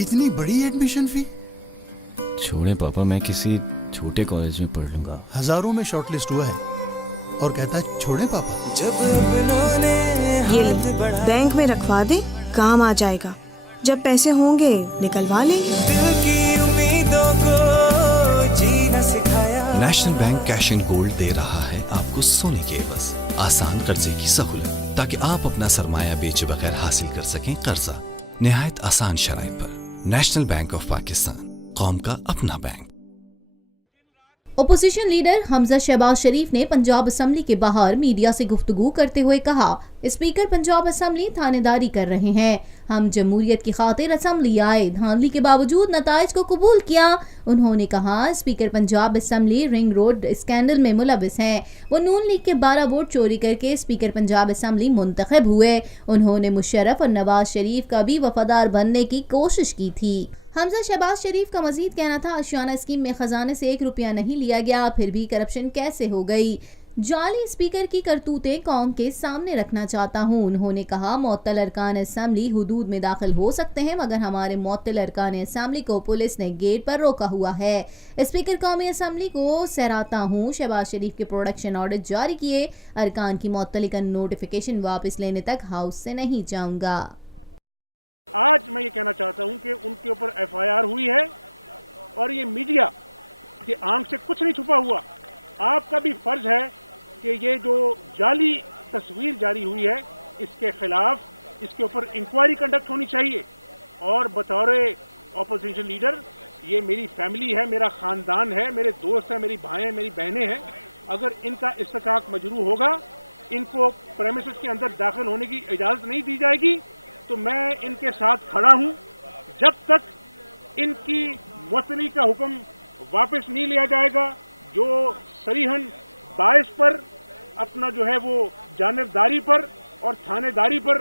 इतनी बड़ी admission fee? छोड़े पापा, मैं किसी छोटे कॉलेज में पढ़ लूंगा। हजारों में शॉर्टलिस्ट हुआ है और कहता है छोड़े पापा। ये ले, बैंक में रखवा दे, काम आ जाएगा। जब पैसे होंगे निकलवा लेंगे। National bank cash and gold दे रहा है आपको सोने के एवज आसान कर्जे की सहूलत, ताकि आप अपना सरमाया बेचे बगैर हासिल कर सकें कर्जा निहायत आसान शराइत पर। नेशनल बैंक ऑफ पाकिस्तान, कौम का अपना बैंक। ओपोजिशन लीडर हमजा शहबाज शरीफ ने पंजाब असेंबली के बाहर मीडिया से गुफ्तगू करते हुए कहा, स्पीकर पंजाब असेंबली थानेदारी कर रहे हैं। हम जमहूरियत की खातिर असेंबली आए, धांधली के बावजूद नताइज को कबूल किया। उन्होंने कहा, speaker Punjab assembly ring road scandal में मुलविस हैं। वो नून लीग के 12 वोट चोरी करके स्पीकर पंजाब असेंबली मुंतखब हुए। उन्होंने मुशर्रफ और नवाज शरीफ का भी वफादार बनने की कोशिश की थी। हमजा शहबाज शरीफ का मजीद कहना था, आशियाना स्कीम में खजाने से 1 रुपया नहीं लिया गया, फिर भी करप्शन कैसे हो गई। जाली स्पीकर की करतूतें कौम के सामने रखना चाहता हूँ। उन्होंने कहा, मुअत्तल अरकान असेंबली हुदूद में दाखिल हो सकते हैं, मगर हमारे मुअत्तल अरकान असेंबली को पुलिस ने गेट पर रोका हुआ है। स्पीकर कौमी असेंबली को सहराता हूँ, शहबाज शरीफ के प्रोडक्शन ऑर्डर जारी किए, अरकान की मुअत्तली का नोटिफिकेशन वापस लेने तक हाउस से नहीं जाऊंगा। आज मैं ये कहना चाहता हूं कि उनके ऊपर FIR हुई है और ये मीडिया के आंख से कुछ नहीं छुपा हुआ। आपका भी फर्ज है कि ये जो जाली तस्वीर जारी हुई है इसके खिलाफ इसके ऊपर इंक्वायरी कंडक्ट होनी चाहिए। और बतौर ऑपोजिशन लीडर, ये मेरी फैमिली है, मेरा खानदान है, मेरे दोस्त हैं, मेरी भाई हैं, मेरी बहनें हैं। अगर इनका इस्तकाक मजरू होगा, इनको प्रेमिसेस के अंदर दाखिल होने की इजाजत नहीं दी जाएगी, तो मैं इनके साथ खड़ा हूं जब तक इनकी मुअत्तली का हुक्म वापस नहीं लिया जाएगा, जो सरीहन बाइस पर अपना जो है वो जानिबदारी पर और थानेदारी पर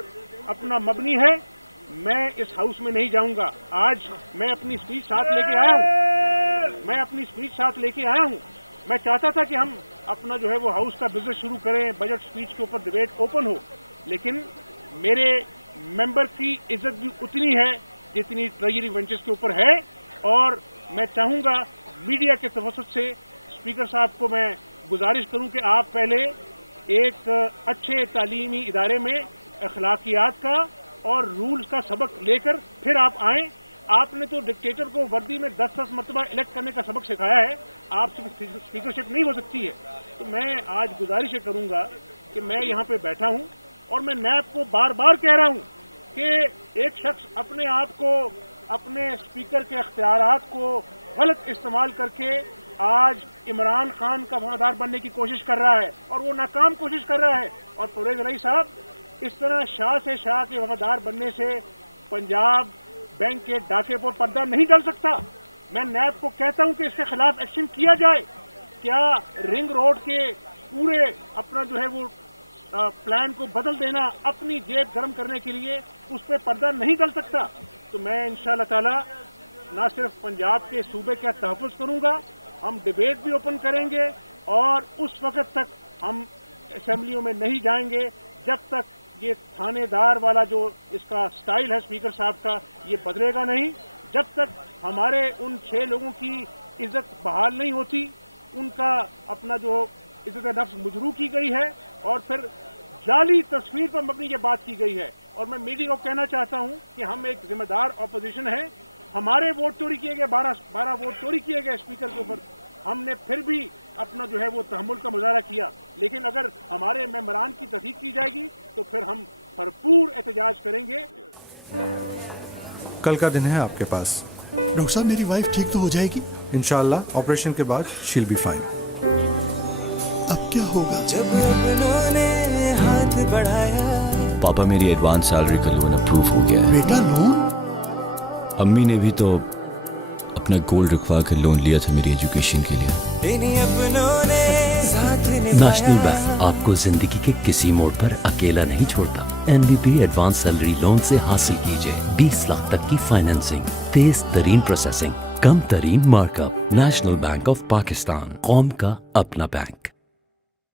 अपना मबनी है। मैं इस हाउस में नहीं जाऊंगा। आज मैं अपनी स्पीच साथ लेके आया हूं। मैं चाहता था कि हम अपना जो है वो हाउस का बिजनेस शुरू करें, बजट स्पीच के ऊपर डिबेट ओपन हो, लेकिन मेरे मेंबर की इज्जत भी उतनी है जितनी ट्रेजरी बेंचेस के ऊपर है। और मैं चाहूंगा मीडिया के तवज्जुह से स्पीकर साहब को मैं गुजारिश करूं कि आप पहले एक अच्छे तालीमी इदारे में अखलाकियात का और रूल्स का सबक लेकर फिर आप आएं। आपने तो डिक्टेटर को वर्दी में 10-10 मरतबा इलेक्ट करने का सबक सिखाया है, आपसे स्पीकरशिप नहीं हो सकती है। तो मैं आज गुजारिश करूंगा कि मैं यहाँ पे बैठा हूँ और मैं नैब को बार बार कह रहा हूं कि एक शख्स अपने आप को, अपने स्पीकर के अख्तियारात को गलत इस्तेमाल करके आज इमरान खान का वफादार बनने की कोशिश कर रहा है और वो नाकाम कोशिश कर रहा है। और परवेज इलाही साहब, इस तरह शाह से शाह के वफादार बनने से पंजाब बैंक के डाके पर पर्दा नहीं डल सकता। मैं नैब को कहता हूं कि इसके खिलाफ एक्शन किया जाए। क्या रिंग रोड के पूरे अपना जो है वो प्लान को बदल देना अपनी जेब गर्म करने के लिए, उस पर पर्दा नहीं डल सकता? तो मैं इंशाअल्लाह ताला न सिर्फ पंजाब के सूबे का तहफ़्फ़ुज़ करूंगा, हम डिबेट भी ओपन करेंगे और उस वक्त तक हम असेंबलियों में नहीं जाएंगे जब तक ये थानेदार वाला जो इसका स्टाइल है स्पीकर साहब का, ये बदलेगा नहीं। जब तक हमारे उन 6 लोगों की इज्जत बहाल नहीं होती, उनका अपना जो इज्जत नफ्स मुजरू की गई है और फिर जाली तस्वीर पर मबनी ये बात की गई है। और मैं मीडिया को कहना चाहता हूं कि हम एक जिम्मेदार ऑपोजिशन है। हमारे वोट चोरी किए गए, 12 वोट चोरी किए गए स्पीकर के ऊपर, हमने फिर भी अपना जो है वो तहम्मुल का मुजाहरा किया। लेकिन अगर हमारे मेंबरान की तस्दीक की जाएगी तो फिर हम भरपूर एहतजाज करेंगे। कल का दिन है आपके पास। डॉक्टर साहब, मेरी वाइफ ठीक तो हो जाएगी? इंशाअल्लाह ऑपरेशन के बाद शील बी फाइन। अब क्या होगा? जब उन्होंने हाथ बढ़ाया। पापा, मेरी एडवांस सैलरी का लोन अप्रूव हो गया है। बेटा, लोन? अम्मी ने भी तो अपना गोल्ड रखवा कर लोन लिया था मेरी एजुकेशन के लिए। नेशनल बैंक आपको जिंदगी के किसी मोड़ पर अकेला नहीं छोड़ता। NVP एडवांस सैलरी लोन से हासिल कीजिए 20 लाख तक की फाइनेंसिंग, तेज तरीन प्रोसेसिंग, कम तरीन markup. National bank of Pakistan, कौम का अपना बैंक।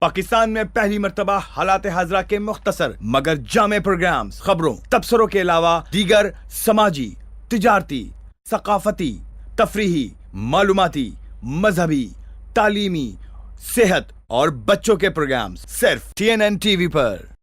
पाकिस्तान में पहली मर्तबा हालात हाजरा के मुख्तसर मगर जामे प्रोग्राम्स, खबरों, तबसरों के अलावा दीगर समाजी, तिजारती, सकाफती, तफरीही, मालूमाती, मजहबी, तालीमी, सेहत और बच्चों के प्रोग्राम्स सिर्फ TNN TV पर।